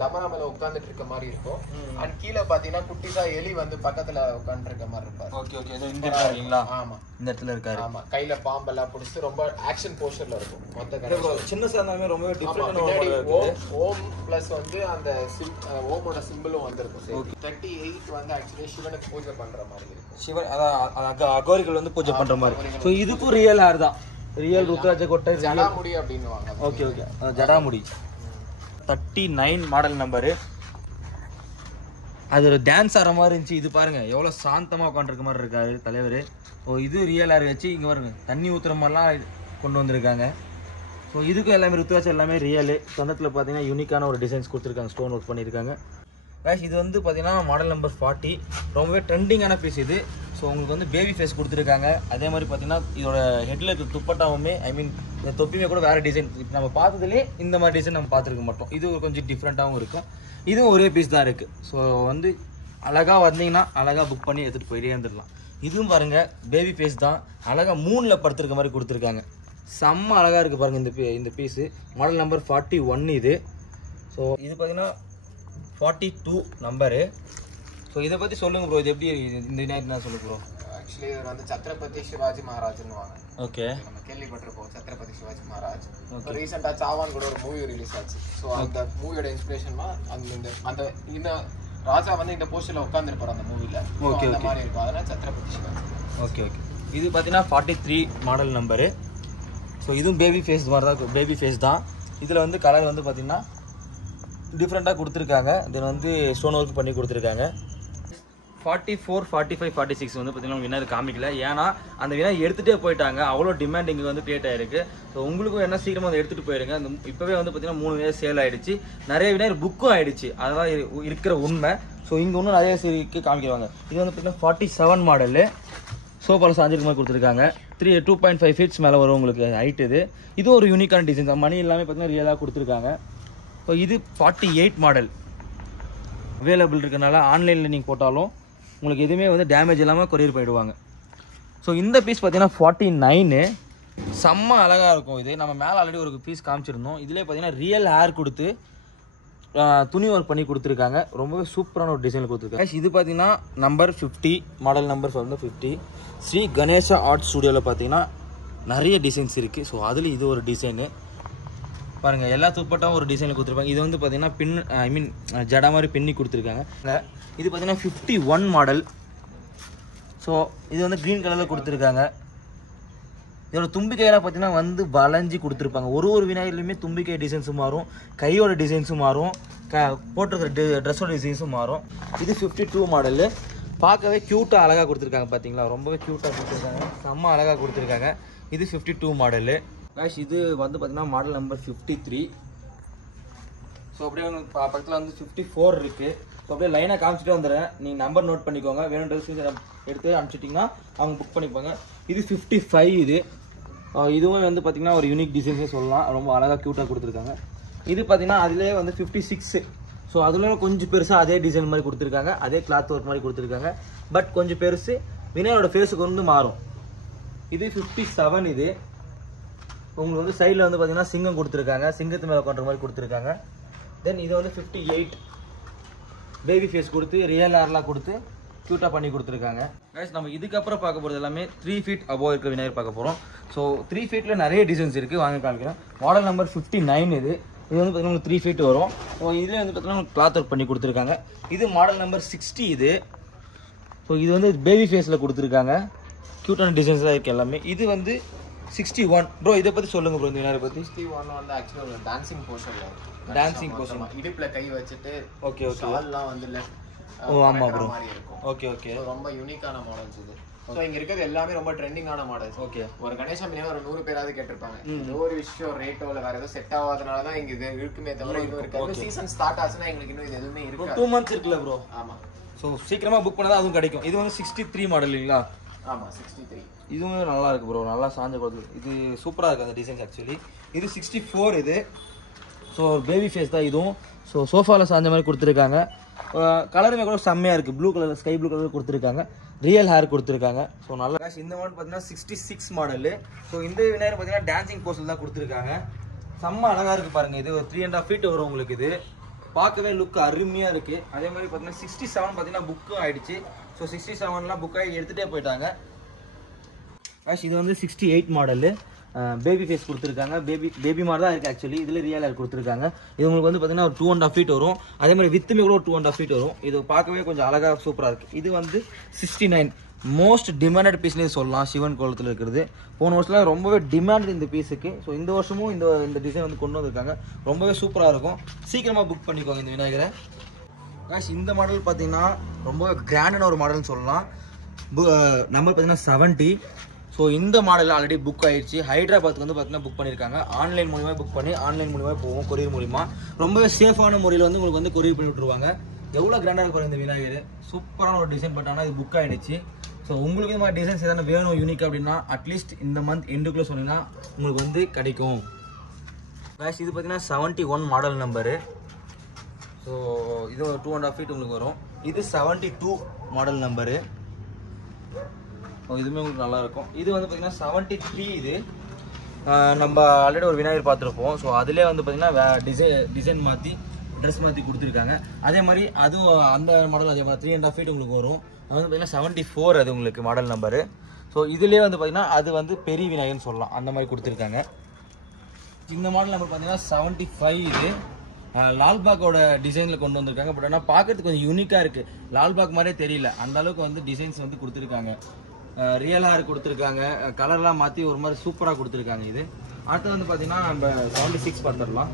தமரா மேல உட்கார்ந்துட்டு இருக்க மாதிரி இருக்கும். அண்ட் கீழ பாத்தீங்கன்னா குட்டிசா எலி வந்து பக்கத்துல உட்கார்ந்து இருக்க மாதிரி இருப்பாரு. Okay okay. இது இங்க இருக்காருங்களா? ஆமா, இந்த இடத்துல இருக்காரு. ஆமா, கையில பாம்பெல்லாம் பிடிச்சு ரொம்ப ஆக்ஷன் போஸ்டர்ல இருக்கும். மொத்த கதை ப்ரோ சின்ன சார்ந்தாமே ரொம்ப டிஃபரெண்டான மாடல் இருக்கு. ஓம் பிளஸ் வந்து அந்த ஓமோட சிம்பிளும் வந்திருக்கும். 38 வந்து ஆக்சுவலி சிவனுக்கு பூஜை பண்ற மாதிரி இருக்கும். சிவன் அதான் அகோரிகள் வந்து பூஜை பண்ற மாதிரி. ஸோ இதுக்கும் ரியல் ஹேர் தான், ரியல் ருத்ராட்ச கொட்டை ஜடாமுடி அப்படின்னுவாங்க. ஓகே ஓகே, ஜடாமுடி. 39 மாடல் நம்பரு. அது ஒரு டான்ஸ் ஆடுற மாதிரி இருந்துச்சு. இது பாருங்க எவ்வளோ சாந்தமாக உட்காந்துருக்க மாதிரி இருக்காரு தலைவர். ஓ இது ரியல் ஹேர் வச்சு இங்கே பாருங்க தண்ணி ஊற்றுற மாதிரிலாம் கொண்டு வந்திருக்காங்க. ஸோ இதுக்கும் எல்லாமே ருத்ராட்சம் எல்லாமே ரியலு. சொந்தத்தில் பார்த்தீங்கன்னா யூனிக்கான ஒரு டிசைன்ஸ் கொடுத்துருக்காங்க, ஸ்டோன் ஒர்க் பண்ணியிருக்காங்க. இது வந்து பார்த்தீங்கன்னா மாடல் நம்பர் 40, ரொம்பவே ட்ரெண்டிங்கான பீஸ் இது. ஸோ உங்களுக்கு வந்து பேபி ஃபேஸ் கொடுத்துருக்காங்க. அதே மாதிரி பார்த்தீங்கன்னா இதோட ஹெட்டில் இருக்க துப்பட்டாவுமே இந்த தொப்பியுமே கூட வேறு டிசைன். இப்போ நம்ம பார்த்ததுலேயே இந்த மாதிரி டிசைன் நம்ம பார்த்துருக்க மாட்டோம். இது கொஞ்சம் டிஃப்ரெண்ட்டாகவும் இருக்கும். இதுவும் ஒரே பீஸ் தான் இருக்குது. ஸோ வந்து அழகாக வந்தீங்கன்னா அழகாக புக் பண்ணி எடுத்துகிட்டு போயிட்டே இருந்துடலாம். இதுவும் பாருங்கள் பேபி ஃபேஸ் தான், அழகாக 3ல் படுத்துருக்க மாதிரி கொடுத்துருக்காங்க. செம்ம அழகாக இருக்குது பாருங்கள் இந்த பீஸு. மாடல் நம்பர் 41 இது. ஸோ இது பார்த்தீங்கன்னா 42 நம்பரு. ஸோ இதை பற்றி சொல்லுங்கள் ப்ரோ. இது எப்படி இந்த விநாயகர் நான் சொல்லுங்க ப்ரோ. ஆக்சுவலி இது வந்து சத்ரபதி சிவாஜி மகாராஜ்னு வாங்க. ஓகே, நம்ம கேள்விப்பட்டிருப்போம் சத்ரபதி சிவாஜி மகாராஜ். இப்போ ரீசெண்டாக சாவான் கூட ஒரு மூவி ரிலீஸ் ஆச்சு. ஸோ அந்த மூவியோட இன்ஸ்பிரேஷன்மா இந்த ராஜா வந்து இந்த போஸ்டரில் உட்காந்துருப்பார் அந்த மூவியில். ஓகே, அந்த மாதிரி இருக்கும். அதனால் சத்ரபதி சிவாஜி. Okay okay. இது பார்த்தீங்கன்னா 43 மாடல் நம்பரு. ஸோ இதுவும் பேபி ஃபேஸ் மாதிரி தான், பேபி ஃபேஸ் தான். இதில் வந்து கலர் வந்து பார்த்தீங்கன்னா டிஃப்ரெண்ட்டாக கொடுத்துருக்காங்க. தென் வந்து ஸ்டோன் ஒர்க் பண்ணி கொடுத்துருக்காங்க. 44, 45, 46 வந்து பார்த்தீங்கன்னா வினர் காமிக்கல. ஏன்னா அந்த வினர் எடுத்துகிட்டே போயிட்டாங்க, அவ்வளோ டிமாண்ட் இங்கே வந்து கிரியேட் ஆகிருக்கு. ஸோ உங்களுக்கும் என்ன சீக்கிரமாக வந்து எடுத்துகிட்டு போயிருங்க. அந்த இப்போவே வந்து பார்த்தீங்கன்னா 3 வினர் சேல் ஆகிடுச்சு, நிறைய வினர் புக்கும் ஆகிடுச்சு. அதெல்லாம் இருக்கிற உண்மை. ஸோ இங்கே இன்னும் நிறைய சீரிக்கு காமிக்கிறாங்க. இது வந்து பார்த்தீங்கன்னா 47 மாடலு. சோஃபாவில் சாஞ்சிருக்க மாதிரி கொடுத்துருக்காங்க. 2.5 ஃபீட்ஸ் மேலே வரும் உங்களுக்கு ஹைட். இது ஒரு யூனிக்கான டிசைன் தான். மணி எல்லாமே பார்த்தீங்கன்னா ரியலாக கொடுத்துருக்காங்க. ஸோ இது 48 மாடல் அவைலபிள் இருக்கனால ஆன்லைனில் நீங்கள் போட்டாலும் உங்களுக்கு எதுவுமே வந்து டேமேஜ் இல்லாமல் கொரியர் பண்ணிவிடுவாங்க. ஸோ இந்த பீஸ் பார்த்தீங்கன்னா 49 செம்ம அழகாக இருக்கும். இது நம்ம மேலே ஆல்ரெடி ஒரு பீஸ் காமிச்சிருந்தோம். இதிலே பார்த்தீங்கன்னா ரியல் ஹேர் கொடுத்து துணி ஒர்க் பண்ணி கொடுத்துருக்காங்க. ரொம்பவே சூப்பரான ஒரு டிசைனில் கொடுத்துருக்காங்க. இது பார்த்தீங்கன்னா நம்பர் 50 மாடல் நம்பர் வந்து 50. ஸ்ரீ கணேஷா ஆர்ட் ஸ்டுடியோவில் பார்த்தீங்கன்னா நிறைய டிசைன்ஸ் இருக்குது. ஸோ அதில் இது ஒரு டிசைனு பாருங்கள். எல்லா துப்பட்டாவும் ஒரு டிசைனில் கொடுத்துருப்பாங்க. இது வந்து பார்த்தீங்கன்னா ஜடா மாதிரி பின்னி கொடுத்துருக்காங்க. இது பார்த்தீங்கன்னா 51 மாடல். ஸோ இது வந்து க்ரீன் கலரில் கொடுத்துருக்காங்க. இதோட தும்பிக்கையெல்லாம் பார்த்தீங்கன்னா வந்து வளைஞ்சி கொடுத்துருப்பாங்க. ஒரு விநாயகர்லையுமே தும்பிக்கை டிசைன்ஸும் மாறும், கையோட டிசைன்ஸும் மாறும், போட்டிருக்கிற ட்ரெஸ்ஸோட டிசைன்ஸும் மாறும். இது 52 மாடலு. பார்க்கவே க்யூட்டாக அழகாக கொடுத்துருக்காங்க. பார்த்தீங்களா, ரொம்பவே க்யூட்டாக கொடுத்துருக்காங்க, செம்ம அழகாக கொடுத்துருக்காங்க. இது 52 மாடலு. இது வந்து பார்த்தீங்கன்னா மாடல் நம்பர் 53. ஸோ அப்படியே பக்கத்தில் வந்து 54 இருக்குது. ஸோ அப்படியே லைனாக காமிச்சிட்டே வந்துடுறேன், நீங்கள் நம்பர் நோட் பண்ணிக்கோங்க. வேணும் ட்ரெஸ் எடுத்து அனுப்பிச்சிட்டிங்கன்னா அவங்க புக் பண்ணிப்பாங்க. இது 55. இதுவும் வந்து பார்த்திங்கன்னா ஒரு யூனிக் டிசைன்ஸே சொல்லலாம். ரொம்ப அழகாக க்யூட்டாக கொடுத்துருக்காங்க. இது பார்த்திங்கன்னா அதிலே வந்து 56. ஸோ அதில் கொஞ்சம் பெருசாக அதே டிசைன் மாதிரி கொடுத்துருக்காங்க, அதே கிளாத் ஒர்க் மாதிரி கொடுத்துருக்காங்க. பட் கொஞ்சம் பெருசு, விநாயகரோட ஃபேஸுக்கு வந்து மாறும். இது 57. இது உங்களுக்கு வந்து சைடில் வந்து பார்த்தீங்கன்னா சிங்கம் கொடுத்துருக்காங்க, சிங்கத்து மேலே உட்காந்துற மாதிரி கொடுத்துருக்காங்க. தென் இது வந்து 58. பேபி ஃபேஸ் கொடுத்து ரியல் ஹேர்லாம் கொடுத்து க்யூட்டாக பண்ணி கொடுத்துருக்காங்க. கைஸ் நம்ம இதுக்கப்புறம் பார்க்க போகிறது எல்லாமே 3 ஃபீட் அபோவ் இருக்கிற விநாயகர் பார்க்க போகிறோம். ஸோ 3 ஃபீட்டில் நிறைய டிசைன்ஸ் இருக்குது, வாங்க காமிக்கிறேன். Model number 59. இது வந்து பார்த்தீங்கன்னா 3 ஃபீட் வரும். ஸோ இதில் வந்து பார்த்தீங்கன்னா கிளாத் ஒர்க் பண்ணி கொடுத்துருக்காங்க. இது மாடல் நம்பர் 60. இது ஸோ இது வந்து பேபி ஃபேஸில் கொடுத்துருக்காங்க, க்யூட்டான டிசைன்ஸ் தான் இருக்குது எல்லாமே. இது வந்து 61. ப்ரோ இதை பற்றி சொல்லுங்கள் ப்ரோ. இந்த விநாயகரை பற்றி 61 வந்து ஆக்சுவலாக ஒரு டான்சிங் போர்ஷன், டான்சிங் போர்ஷன், இடுப்பில் கை வச்சுட்டு ஓகே ஓகே கால்லாம் வந்து ஓ ஆமாம் ப்ரோ மாதிரி இருக்கும். Okay okay. ரொம்ப யூனிக்கான மாடல்ஸ் இது. ஸோ இங்க இருக்கிறது எல்லாமே ரொம்ப ட்ரெண்டிங்கான மாடல்ஸ். ஓகே. ஒரு கணேசா மினிமம் ஒரு 100 பேராவது கேட்டிருப்பாங்க. ஏதோ ஒரு விஷயம் ரேட்டோ இல்லை வேற ஏதோ செட் ஆகாதனால தான் இங்க இது இருக்குமே தவிர இன்னும் இருக்காது. சீசன் ஸ்டார்ட் ஆச்சுன்னா எங்களுக்கு இன்னும் இது எதுவுமே இருக்கு. 2 months இருக்குல்ல ப்ரோ? ஆமா. ஸோ சீக்கிரமா புக் பண்ணாதான் அதுவும் கிடைக்கும். இது வந்து 63 மாடல் இல்லைங்களா? ஆமா 63. இதுவுமே நல்லா இருக்கு ப்ரோ, நல்லா சாஞ்ச கொடுத்து. இது சூப்பராக இருக்குது அந்த டிசைன்ஸ் ஆக்சுவலி. இது 64 இது. ஸோ பேபி ஃபேஸ் தான் இதுவும். ஸோ சோஃபாவில் சாஞ்ச மாதிரி கொடுத்துருக்காங்க. கலருமே கூட செம்மையாக இருக்குது. Blue colour, sky blue colour கொடுத்துருக்காங்க. ரியல் ஹேர் கொடுத்துருக்காங்க. ஸோ நல்லா இந்த மாடல் பார்த்தீங்கன்னா 66 மாடலு. ஸோ இந்த விநாயகர் பார்த்தீங்கன்னா டான்சிங் போஸ்டில் தான் கொடுத்துருக்காங்க. செம்ம அழகாக இருக்குது பாருங்கள். இது ஒரு 3.5 feet வரும் உங்களுக்கு. இது பார்க்கவே லுக் அருமையாக இருக்குது. அதே மாதிரி பார்த்தீங்கன்னா 67 பார்த்தீங்கன்னா புக்கும் ஆகிடுச்சு. ஸோ 67லாம் புக் ஆகி எடுத்துகிட்டே போயிட்டாங்க. இது வந்து 68 மாடலு. பேபி ஃபேஸ் கொடுத்துருக்காங்க. பேபி மாதிரி தான் இருக்குது ஆக்சுவலி. இதில் ரியல் ஹேர் கொடுத்துருக்காங்க. இது உங்களுக்கு வந்து பார்த்தீங்கன்னா ஒரு 2.5 feet வரும். அதே மாதிரி வித்துமே கூட ஒரு 2.5 feet வரும். இது பார்க்கவே கொஞ்சம் அழகாக சூப்பராக இருக்குது. இது வந்து 69 மோஸ்ட் டிமாண்டட் பீஸ்னே சொல்லலாம். சிவன் கோலத்தில் இருக்கிறது. போன வருஷத்தில் ரொம்பவே டிமாண்ட் இந்த பீஸுக்கு. ஸோ இந்த வருஷமும் இந்த டிசைன் வந்து கொண்டு வந்திருக்காங்க. ரொம்பவே சூப்பராக இருக்கும். சீக்கிரமாக புக் பண்ணிக்கோங்க இந்த விநாயகரை. இந்த மாடல் பார்த்தீங்கன்னா ரொம்ப கிராண்டான ஒரு மாடல்னு சொல்லலாம். நம்பர் பார்த்தீங்கன்னா 70. ஸோ இந்த மாடல் ஆல்ரெடி புக் ஆகிடுச்சு. ஹைதராபாத்துக்கு வந்து பார்த்தீங்கன்னா புக் பண்ணியிருக்காங்க. ஆன்லைன் மூலிமா புக் பண்ணி ஆன்லைன் மூலிமா போவோம், கொரியர் மூலிமா. ரொம்பவே சேஃபான முறையில் வந்து உங்களுக்கு வந்து கொரியர் பண்ணி விட்டுருவாங்க. எவ்வளோ கிராண்டாக இருக்கும் இந்த விநாயகர். சூப்பரான ஒரு டிசைன். பட் ஆனால் இது புக் ஆகிடுச்சு. ஸோ உங்களுக்கு இந்த மாதிரி டிசைன்ஸ் எதனா வேணும் யூனிக் அப்படின்னா அட்லீஸ்ட் இந்த மந்த் எண்டுக்குள்ளே சொன்னீங்கன்னா உங்களுக்கு வந்து கிடைக்கும். இது பார்த்தீங்கன்னா 71 மாடல் நம்பரு. ஸோ இது ஒரு 2.5 feet உங்களுக்கு வரும். இது 72 மாடல் நம்பரு. இதுவுமே உங்களுக்கு நல்லாயிருக்கும். இது வந்து பார்த்தீங்கன்னா 73. இது நம்ம ஆல்ரெடி ஒரு விநாயகர் பார்த்துருப்போம். ஸோ அதிலே வந்து பார்த்தீங்கன்னா டிசைன் மாற்றி ட்ரெஸ் மாற்றி கொடுத்துருக்காங்க. அதே மாதிரி அதுவும் அந்த மாடல் அதே மாதிரி 3.5 feet உங்களுக்கு வரும். அது வந்து பார்த்தீங்கன்னா 74 அது உங்களுக்கு மாடல் நம்பரு. ஸோ இதுலேயே வந்து பார்த்தீங்கன்னா அது வந்து பெரிய விநாயகர்னு சொல்லலாம். அந்த மாதிரி கொடுத்துருக்காங்க. இந்த மாடல் நம்பர் பார்த்தீங்கன்னா 75. இது லால்பாக்கோட டிசைனில் கொண்டு வந்திருக்காங்க. பட் ஆனால் பார்க்கறதுக்கு கொஞ்சம் யூனிக்காக இருக்குது. லால்பாக் மாதிரியே தெரியல. அந்த அளவுக்கு வந்து டிசைன்ஸ் வந்து கொடுத்துருக்காங்க. ரியல் ஹேர் கொடுத்துருக்காங்க. கலர்லாம் மாற்றி ஒரு மாதிரி சூப்பராக கொடுத்துருக்காங்க. இது அடுத்து வந்து பார்த்தீங்கன்னா நம்ம 76 பார்த்துடலாம்.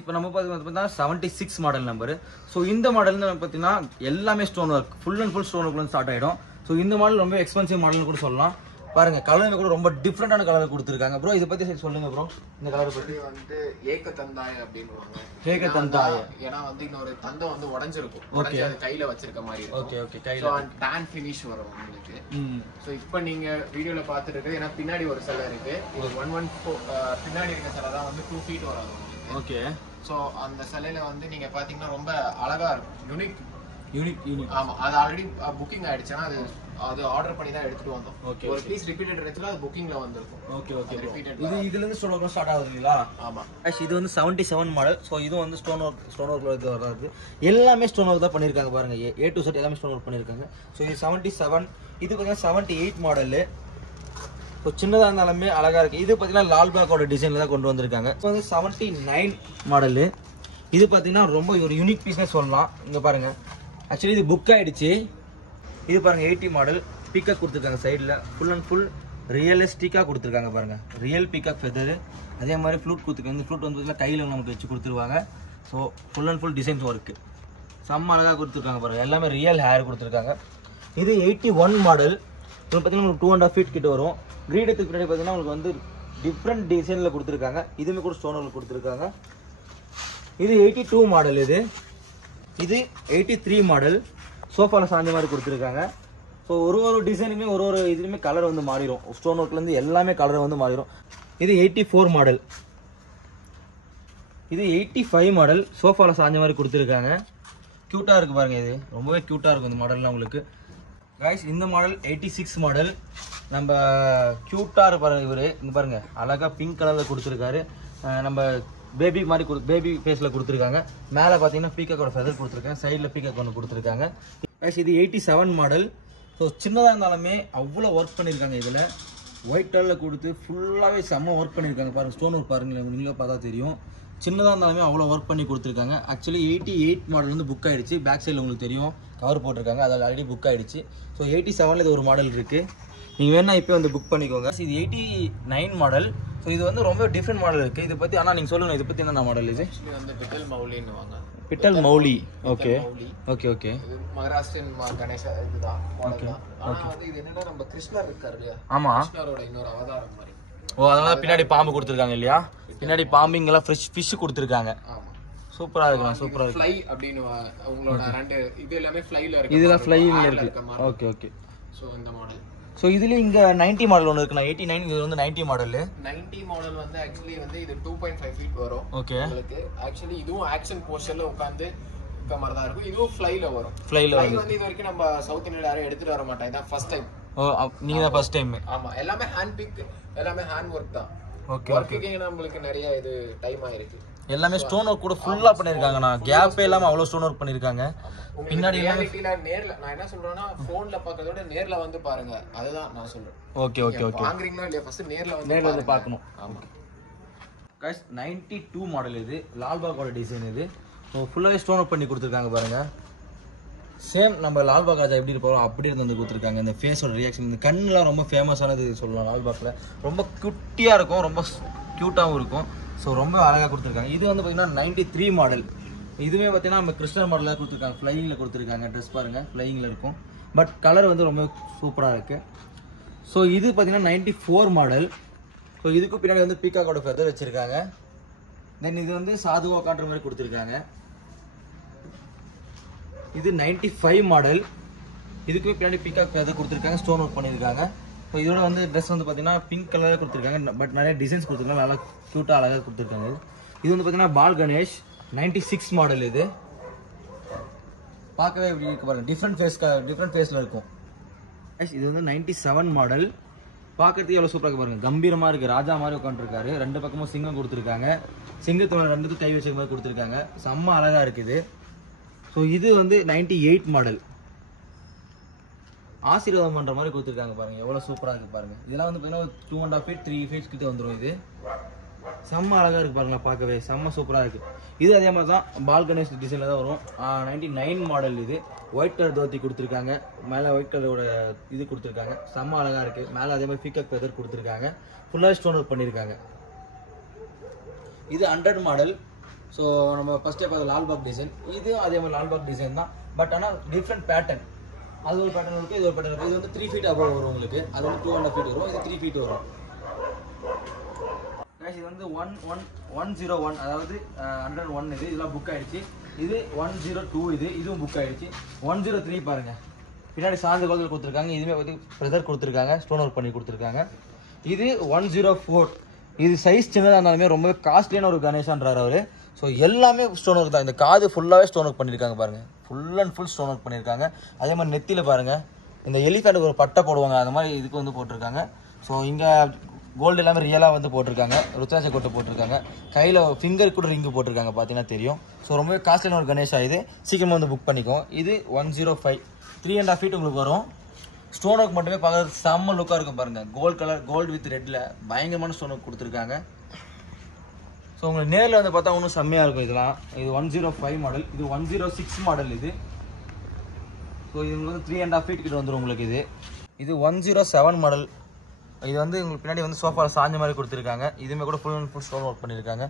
இப்போ நம்ம பார்த்தீங்கன்னா 76 மாடல் நம்பரு. ஸோ இந்த மாடல் பார்த்தீங்கன்னா எல்லாமே stone work, full and full stone ஒர்க்லேருந்து ஸ்டார்ட் ஆகிடும். ஸோ இந்த மாடல் ரொம்ப எக்ஸ்பென்சிவ் மாடல்னு கூட சொல்லலாம். பாருங்க கலர் கூட ரொம்ப டிஃப்ரெண்டான கலர் கொடுத்துருக்காங்க. ப்ரோ இதை பற்றி சொல்லுங்க ப்ரோ. இந்த கலர் பற்றி வந்து ஏகதந்தாய அப்படின்னுவாங்க. ஏகதந்தாய ஏன்னா வந்து இன்னொரு தந்தம் வந்து உடைஞ்சிருக்கும். ஓகே. அது கையில வச்சிருக்க மாதிரி இருக்கும். Okay okay. கையில டான் ஃபினிஷ் வரும் உங்களுக்கு. ஸோ இப்போ நீங்க வீடியோல பார்த்துட்டு இருக்கு. ஏன்னா பின்னாடி ஒரு சிலை இருக்கு. இது 114 பின்னாடி இருக்க சிலை தான் வந்து 2 feet வரும் உங்களுக்கு. ஓகே. ஸோ அந்த சிலையில வந்து நீங்க பாத்தீங்கன்னா ரொம்ப அழகா இருக்கும். யூனிக். ஆமா, அது ஆல்ரெடி புக்கிங் ஆயிடுச்சுன்னா அது ஆர்டர் பண்ணி தான் எடுத்துட்டு வந்தோம். ஓகே. ஒரு பீஸ் ரிப்பீட்டட் இருந்துச்சுன்னா அது புக்கிங்ல வந்திருக்கும். Okay okay. இதுல இருந்து ஸ்டோன் ஒர்க் ஸ்டார்ட் ஆகுதுங்களா? ஆமா. இது வந்து 77 மாடல். ஸோ இது வந்து ஸ்டோன் ஒர்க்ல வராது. எல்லாமே ஸ்டோன் ஒர்க் தான் பண்ணிருக்காங்க. பாருங்க A to Z எல்லாமே ஸ்டோன் ஒர்க் பண்ணிருக்காங்க. ஸோ இது 77. இது பார்த்தீங்கன்னா 78 மாடலு. ஸோ சின்னதாக இருந்தாலுமே அழகா இருக்கு. இது பார்த்தீங்கன்னா லால்பாக்கோட டிசைன்ல தான் கொண்டு வந்திருக்காங்க. இப்போ வந்து 79 மாடலு. இது பார்த்தீங்கன்னா ரொம்ப ஒரு யூனிக் பீஸ்னே சொல்லலாம். இங்க பாருங்க ஆக்சுவலி இது புக் ஆயிடுச்சு. இது பாருங்க 80 மாடல். பீகாக் கொடுத்துருக்காங்க சைடில். ஃபுல் அண்ட் ஃபுல் ரியலிஸ்டிக்காக கொடுத்துருக்காங்க. பாருங்க ரியல் பீகாக் ஃபெதரு. அதே மாதிரி ஃப்ளூட் கொடுத்துருக்காங்க. இந்த ஃப்ளூட் வந்து கையில் நமக்கு வச்சு கொடுத்துருவாங்க. So full and full designs work செம்ம அழகாக கொடுத்துருக்காங்க. பாருங்க எல்லாமே ரியல் ஹேர் கொடுத்துருக்காங்க. இது 81 மாடல். இப்போ பார்த்தீங்கன்னா உங்களுக்கு 2.5 feet கிட்ட வரும். கிரீடத்துக்கு பின்னாடி பார்த்தீங்கன்னா உங்களுக்கு வந்து டிஃப்ரெண்ட் டிசைனில் கொடுத்துருக்காங்க. இதுவுமே கூட ஸ்டோனில் கொடுத்துருக்காங்க. இது 82 மாடல். இது 83 மாடல். சோஃபாவில் சாஞ்ச மாதிரி கொடுத்துருக்காங்க. ஸோ ஒரு டிசைனுமே ஒரு இதுலையுமே கலர் வந்து மாறிடும். ஸ்டோன் ஒர்க்லேருந்து எல்லாமே கலர் வந்து மாறிடும். இது 84 மாடல். இது 85 மாடல். சோஃபாவில் சாஞ்ச மாதிரி கொடுத்துருக்காங்க. க்யூட்டாக இருக்குது பாருங்கள். இது ரொம்பவே க்யூட்டாக இருக்கும் இந்த மாடல்லாம் உங்களுக்கு. கைஸ் இந்த மாடல் 86 மாடல். நம்ம க்யூட்டாக இருப்பாரு இவர். இங்கே பாருங்கள் அழகாக பிங்க் கலரில் கொடுத்துருக்காரு. நம்ம பேபி மாதிரி பேபி ஃபேஸில் கொடுத்துருக்காங்க. மேலே பார்த்தீங்கன்னா பீகாக்கோட ஃபெதர் கொடுத்துருக்காங்க. சைடில் பீகாக் ஒன்று கொடுத்துருக்காங்க. கைஸ் இது 87 மாடல். ஸோ சின்னதாக இருந்தாலுமே அவ்வளோ ஒர்க் பண்ணியிருக்காங்க. இதில் ஒயிட் கலரில் கொடுத்து ஃபுல்லாகவே செம்ம ஒர்க் பண்ணியிருக்காங்க. பாருங்கள் ஸ்டோன் ஒர்க் பாருங்கள், நீங்களே பார்த்தா தெரியும். சின்னதாக இருந்தாலுமே அவ்வளோ ஒர்க் பண்ணி கொடுத்துருக்காங்க. ஆக்சுவலி 88 மாடல் வந்து புக் ஆகிடுச்சு. பேக் சைடில் உங்களுக்கு தெரியும் கவர் போட்டிருக்காங்க. அதில் ஆல்ரெடி புக் ஆகிடுச்சு. ஸோ 87ல் இது ஒரு மாடல் இருக்குது. நீங்கள் வேணா இப்போ வந்து புக் பண்ணிக்கோங்க. இது 89 மாடல். ஸோ இது வந்து ரொம்ப டிஃப்ரெண்ட் மாடல் இருக்குது. இதை பற்றி ஆனால் நீங்கள் சொல்லுங்கள், இதை பற்றி என்ன மாடல்? இது வந்து பித்தல் மௌலின்னு வாங்க. Petal Mouli. Okay Mouli. Okay okay. இது மகாராஷ்டிரன் கணேச இதுதான் மாடல் தான். ஆனா வந்து இது என்னன்னா நம்ம கிருஷ்ணர் இருக்காரு இல்லையா, ஆமா, கிருஷ்ணரோட இன்னொரு அவதாரம் மாதிரி. ஓ அதனால பின்னாடி பாம்பு கொடுத்துருக்காங்க இல்லையா, பின்னாடி பாம்பிங்கெல்லாம் ஃபிஷ் கொடுத்துருக்காங்க. ஆமா, சூப்பரா இருக்கலாம், சூப்பரா இருக்கு. ஃப்ளை அப்படின்னு உங்களோட ரெண்டு இது எல்லாமே ஃப்ளைல இருக்கு, இதுல ஃப்ளைல இருக்கு. Okay okay. சோ இந்த மாடல். ஸோ இதுல இங்க 90 மாடல் ஒன்று இருக்குண்ணா, 89. இது வந்து 90 மாடல். 90 மாடல் வந்து ஆக்சுவலி வந்து இது 2.5 ஃபீட் வரும். ஓகே. உங்களுக்கு ஆக்சுவலி இதுவும் ஆக்ஷன் போஸ்டர்ல உட்கார்ந்து இருக்க மாதிரி தான் இருக்கும். இதுவும் ஃப்ளைல வரும். ஃப்ளைல வந்து இது வரைக்கும் நம்ம சவுத் இந்தியால யாரும் எடுத்துட்டு வர மாட்டாங்க, இதான் ஃபர்ஸ்ட் டைம். ஓ நீங்க தான் ஃபர்ஸ்ட் டைம். ஆமா, எல்லாமே ஹேண்ட் பிக், எல்லாமே ஹேண்ட் ஒர்க் தான். Okay okay. நம்மளுக்கு நிறைய இது டைம் ஆயிருக்கு. எல்லாமே ஸ்டோன் ஒர்க் கூட ஃபுல்லா பண்ணிருக்காங்கண்ணா, கேப்பே இல்லாம அவ்வளவு ஸ்டோன் ஒர்க் பண்ணிருக்காங்க. பின்னாடி ரியாலிட்டில நேர்ல நான் என்ன சொல்றேன்னா போன்ல பார்க்கறத விட நேர்ல வந்து பாருங்க, அதுதான் நான் சொல்றேன். Okay okay okay. வாங்குறீங்களா இல்லையா ஃபர்ஸ்ட் நேர்ல வந்து பார்க்கணும். ஆமா गाइस 92 மாடல் இது, லால்பாகோட டிசைன் இது. ஸோ ஃபுல்லாவே ஸ்டோன் ஒர்க் பண்ணி கொடுத்துருக்காங்க பாருங்க. சேம் நம்ம லால்பாக் ராஜா எப்படி இருப்போம் அப்படியே வந்து கொடுத்துருக்காங்க. இந்த ஃபேஸோட ரியாக்ஷன், இந்த கண்ணுலாம் ரொம்ப ஃபேமஸானது சொல்லலாம் லால்பாக்ல. ரொம்ப குட்டியா இருக்கும், ரொம்ப கியூட்டாகவும் இருக்கும். ஸோ ரொம்ப அழகாக கொடுத்துருக்காங்க. இது வந்து பார்த்தீங்கன்னா 93 மாடல். இதுவே பார்த்தீங்கன்னா நம்ம கிருஷ்ணர் மாடலாக கொடுத்துருக்காங்க, ஃப்ளையிங்கில் கொடுத்துருக்காங்க. ட்ரெஸ் பாருங்கள் ஃப்ளையிங்கில் இருக்கும், பட் கலர் வந்து ரொம்ப சூப்பராக இருக்குது. ஸோ இது பார்த்தீங்கன்னா 94 மாடல். ஸோ இதுக்கு பின்னாடி வந்து பீகாக்கோட ஃபெதர் வச்சுருக்காங்க. தென் இது வந்து சாதுவா காட்டுற மாதிரி கொடுத்துருக்காங்க. இது 95 மாடல். இதுக்கு பின்னாடி பீகாக் ஃபெதர் கொடுத்துருக்காங்க, ஸ்டோன் ஒர்க் பண்ணியிருக்காங்க. ஸோ இதோட வந்து ட்ரெஸ் வந்து பார்த்தீங்கன்னா பிங்க் கலரில் கொடுத்துருக்காங்க, பட் நிறைய டிசைன்ஸ் கொடுத்துருக்காங்க, நல்லா க்யூட்டாக அழகாக கொடுத்துருக்காங்க. இது வந்து பார்த்தீங்கன்னா பால் கணேஷ் 96 மாடல். இது பார்க்கவே எப்படி இருக்கு பாருங்க, டிஃப்ரெண்ட் ஃபேஸில் இருக்கும். இது வந்து 97 மாடல். பார்க்கறதுக்கு எவ்வளோ சூப்பராக இருக்கு பாருங்க, கம்பீரமாக இருக்குது, ராஜா மாதிரி உட்காந்துருக்காரு. ரெண்டு பக்கமும் சிங்கம் கொடுத்துருக்காங்க, சிங்கத்தோட ரெண்டுத்துக்கும் கை வச்ச மாதிரி கொடுத்துருக்காங்க, செம்ம அழகாக இருக்குது. ஸோ இது வந்து 98 மாடல். ஆசீர்வாதம் பண்ணுற மாதிரி கொடுத்துருக்காங்க பாருங்க, எவ்வளோ சூப்பராக இருக்குது பாருங்க. இதெல்லாம் வந்து பார்த்தீங்கன்னா 2.5 feet 3 feet கிட்ட வந்துடும். இது செம்ம அழகாக இருக்குது பாருங்களா, பார்க்கவே செம்ம சூப்பராக இருக்குது. இது அதே மாதிரி தான் பால் கணேஷ் டிசைனில் தான் வரும். 99 மாடல். இது ஒயிட் கலர் தோத்தி கொடுத்துருக்காங்க, மேலே ஒயிட் கலரோட இது கொடுத்துருக்காங்க, செம்ம அழகாக இருக்குது. மேலே அதே மாதிரி பீகாக் ஃபெதர் கொடுத்துருக்காங்க, ஃபுல்லாக ஸ்டோன் ஒர்க் பண்ணியிருக்காங்க. இது 100 மாடல். ஸோ நம்ம ஃபஸ்ட்டே பார்த்த லால்பாக் டிசைன், இது அதே மாதிரி லால்பாக் டிசைன் தான், பட் ஆனால் டிஃப்ரெண்ட் பேட்டர்ன். அது ஒரு பேட்டர்ன் இருக்குது, இது ஒரு பேட்டர்ன் இருக்குது. இது வந்து 3 feet above வரும் உங்களுக்கு, அது வந்து 2.5 feet வரும், இது 3 feet வரும். இது வந்து 101, அதாவது 101. இது இதெல்லாம் புக் ஆயிடுச்சு. இது 102, இதுவும் புக் ஆயிடுச்சு. 103 பாருங்க, பின்னாடி சார்ந்த கோலத்தில் கொடுத்துருக்காங்க. இதுவே வந்து பிரதர் கொடுத்துருக்காங்க, ஸ்டோன் ஒர்க் பண்ணி கொடுத்துருக்காங்க. இது 104. இது சைஸ் சின்னதாக இருந்தாலுமே ரொம்ப காஸ்ட்லியான ஒரு கணேஷான்றார் அவர். ஸோ எல்லாமே ஸ்டோன் ஒர்க் தான். இந்த காது ஃபுல்லாகவே ஸ்டோன் ஒர்க் பண்ணியிருக்காங்க பாருங்கள், full and full stone work பண்ணியிருக்காங்க. அதே மாதிரி நெத்தியில் பாருங்கள், இந்த எலிஃபேண்ட்டுக்கு ஒரு பட்டை போடுவாங்க, அந்த மாதிரி இதுக்கு வந்து போட்டிருக்காங்க. ஸோ இங்கே கோல்டு எல்லாமே ரியலாக வந்து போட்டிருக்காங்க, ருத்ராட்ச கொட்டை போட்டிருக்காங்க, கையில் ஃபிங்கர் கூட ரிங்கு போட்டிருக்காங்க, பார்த்தீங்கன்னா தெரியும். ஸோ ரொம்பவே காஸ்ட்லியான ஒரு கணேஷா இது, சீக்கிரமாக வந்து புக் பண்ணிக்கோ. இது 105, 3.5 feet உங்களுக்கு வரும். ஸ்டோன் ஒர்க் மட்டுமே பார்க்குறது செம்ம லுக்காக இருக்கும் பாருங்கள். கோல்டு வித் ரெட்டில் பயங்கரமான ஸ்டோன் ஒர்க் கொடுத்துருக்காங்க. ஸோ உங்களுக்கு நேரில் வந்து பார்த்தா ஒன்றும் செம்மையாக இருக்கும் இதெல்லாம். இது 105 மாடல். இது 106 மாடல். இது ஸோ இது உங்களுக்கு வந்து 3.5 feet கிட்ட வந்துடும் உங்களுக்கு. இது 107 மாடல். இது வந்து உங்களுக்கு பின்னாடி வந்து சோஃபாவில் சாஞ்ச மாதிரி கொடுத்துருக்காங்க. இதுவுமே கூட full and full stone work பண்ணியிருக்காங்க.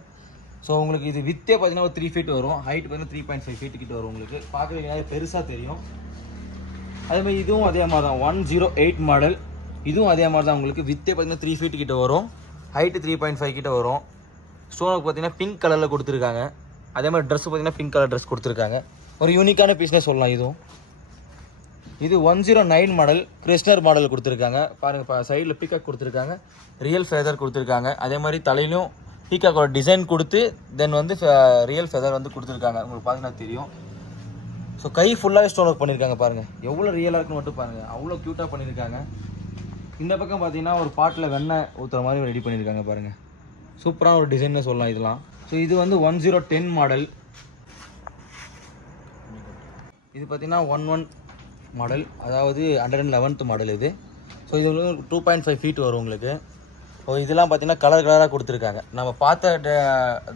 ஸோ உங்களுக்கு இது வித்தே பார்த்தீங்கன்னா ஒரு 3 feet வரும், ஹைட் பார்த்தீங்கன்னா 3.5 feet கிட்ட வரும் உங்களுக்கு. பார்க்குறதுக்கு பெருசாக தெரியும். அதேமாதிரி இதுவும் அதே மாதிரி தான் 108 மாடல். இதுவும் அதே மாதிரி தான் உங்களுக்கு வித்தே பார்த்தீங்கன்னா 3 feet கிட்ட வரும், ஹைட்டு 3.5 கிட்ட வரும். ஸ்டோன் ஒர்க் பார்த்தீங்கன்னா பிங்க் கலரில் கொடுத்துருக்காங்க. அதே மாதிரி ட்ரெஸ் பார்த்தீங்கன்னா பிங்க் கலர் ட்ரெஸ் கொடுத்துருக்காங்க. ஒரு யூனிக்கான பீஸ்னே சொல்லலாம் இதுவும். இது 109 மாடல், கிருஷ்ணர் மாடல் கொடுத்துருக்காங்க பாருங்கள். சைடில் பீகாக் கொடுத்துருக்காங்க, ரியல் ஃபெதர் கொடுத்துருக்காங்க. அதே மாதிரி தலையிலும் பீகாக்கோட டிசைன் கொடுத்து தென் வந்து ரியல் ஃபெதர் வந்து கொடுத்துருக்காங்க, உங்களுக்கு பார்த்தீங்கன்னா தெரியும். ஸோ கை ஃபுல்லாகவே ஸ்டோன் ஒர்க் பண்ணியிருக்காங்க பாருங்கள், எவ்வளோ ரியலாக இருக்குன்னு மட்டும் பாருங்கள், அவ்வளோ க்யூட்டாக பண்ணியிருக்காங்க. இந்த பக்கம் பார்த்தீங்கன்னா ஒரு பாட்டில் வெண்ணெய் ஊற்றுற மாதிரி ரெடி பண்ணியிருக்காங்க பாருங்கள், சூப்பரான ஒரு டிசைன்னு சொல்லலாம் இதெல்லாம். ஸோ இது வந்து 1010 மாடல். இது பார்த்தீங்கன்னா 11 மாடல், அதாவது 111th மாடல் இது. ஸோ இது வந்து 2.5 feet வரும் உங்களுக்கு. ஸோ இதெல்லாம் பார்த்தீங்கன்னா கலராக கொடுத்துருக்காங்க. நம்ம பார்த்த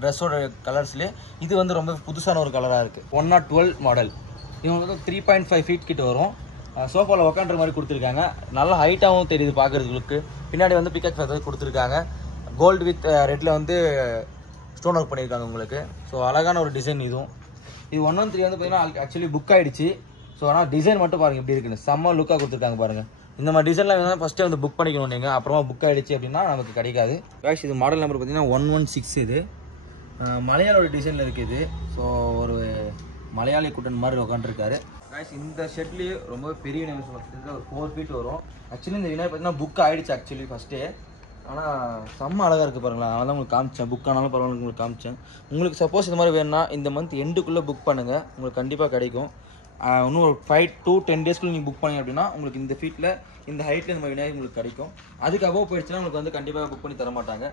ட்ரெஸ்ஸோட கலர்ஸ்லேயே இது வந்து ரொம்ப புதுசான ஒரு கலராக இருக்குது. 112 மாடல். இவங்க வந்து 3.5 feet கிட்ட வரும். சோஃபாவில் உக்காண்ற மாதிரி கொடுத்துருக்காங்க, நல்லா ஹைட்டாகவும் தெரியுது பார்க்குறதுக்கு. பின்னாடி வந்து பிகாக் ஃபெதர் கொடுத்துருக்காங்க, கோல்டு வித் ரெட்டில் வந்து ஸ்டோன் ஒர்க் பண்ணியிருக்காங்க உங்களுக்கு. ஸோ அழகான ஒரு டிசைன் இதுவும். இது 113 வந்து பார்த்தீங்கன்னா ஆக்சுவலி புக் ஆகிடுச்சு. ஸோ ஆனால் டிசைன் மட்டும் பாருங்கள் எப்படி இருக்குன்னு, செம்ம லுக்காக கொடுத்துருக்காங்க பாருங்கள். இந்த மாதிரி டிசைன்லாம் வேணால் ஃபஸ்ட்டே வந்து புக் பண்ணிக்கணும் நீங்கள், அப்புறமா புக் ஆகிடுச்சு அப்படின்னா நமக்கு கிடைக்காது. காய்ஸ் இது மாடல் நம்பர் பார்த்தீங்கன்னா 116. இது மலையாளோட டிசைனில் இருக்குது. ஸோ ஒரு மலையாளி கூட்டன் மாதிரி உட்காந்துருக்காரு. காய்ஸ் இந்த ஷெட்லேயே ரொம்ப பெரிய விநாயகர் சொல்லுவாங்க, ஒரு 4 feet வரும். ஆக்சுவலி இந்த விநாயகர் பார்த்தீங்கன்னா புக் ஆகிடுச்சு ஆக்சுவலி ஃபஸ்ட்டே. ஆனால் செம்ம அழகாக இருக்குது பாருங்களா. அதனால தான் உங்களுக்கு காமிச்சேன், புக் ஆனாலும் பரவாயில்ல உங்களுக்கு காமிச்சேன். உங்களுக்கு சப்போஸ் இந்த மாதிரி வேணும்னா இந்த மந்த் எண்டுக்குள்ளே புக் பண்ணுங்கள், உங்களுக்கு கண்டிப்பாக கிடைக்கும். இன்னும் ஒரு 5 to 10 daysக்குள்ளே நீங்கள் புக் பண்ணிங்க அப்படின்னா உங்களுக்கு இந்த ஃபீட்டில் இந்த ஹைட்டில் இந்த மாதிரி விநாயகர் உங்களுக்கு கிடைக்கும். அதுக்கு அபோவ் போயிடுச்சுன்னா உங்களுக்கு வந்து கண்டிப்பாக புக் பண்ணி தர மாட்டாங்க.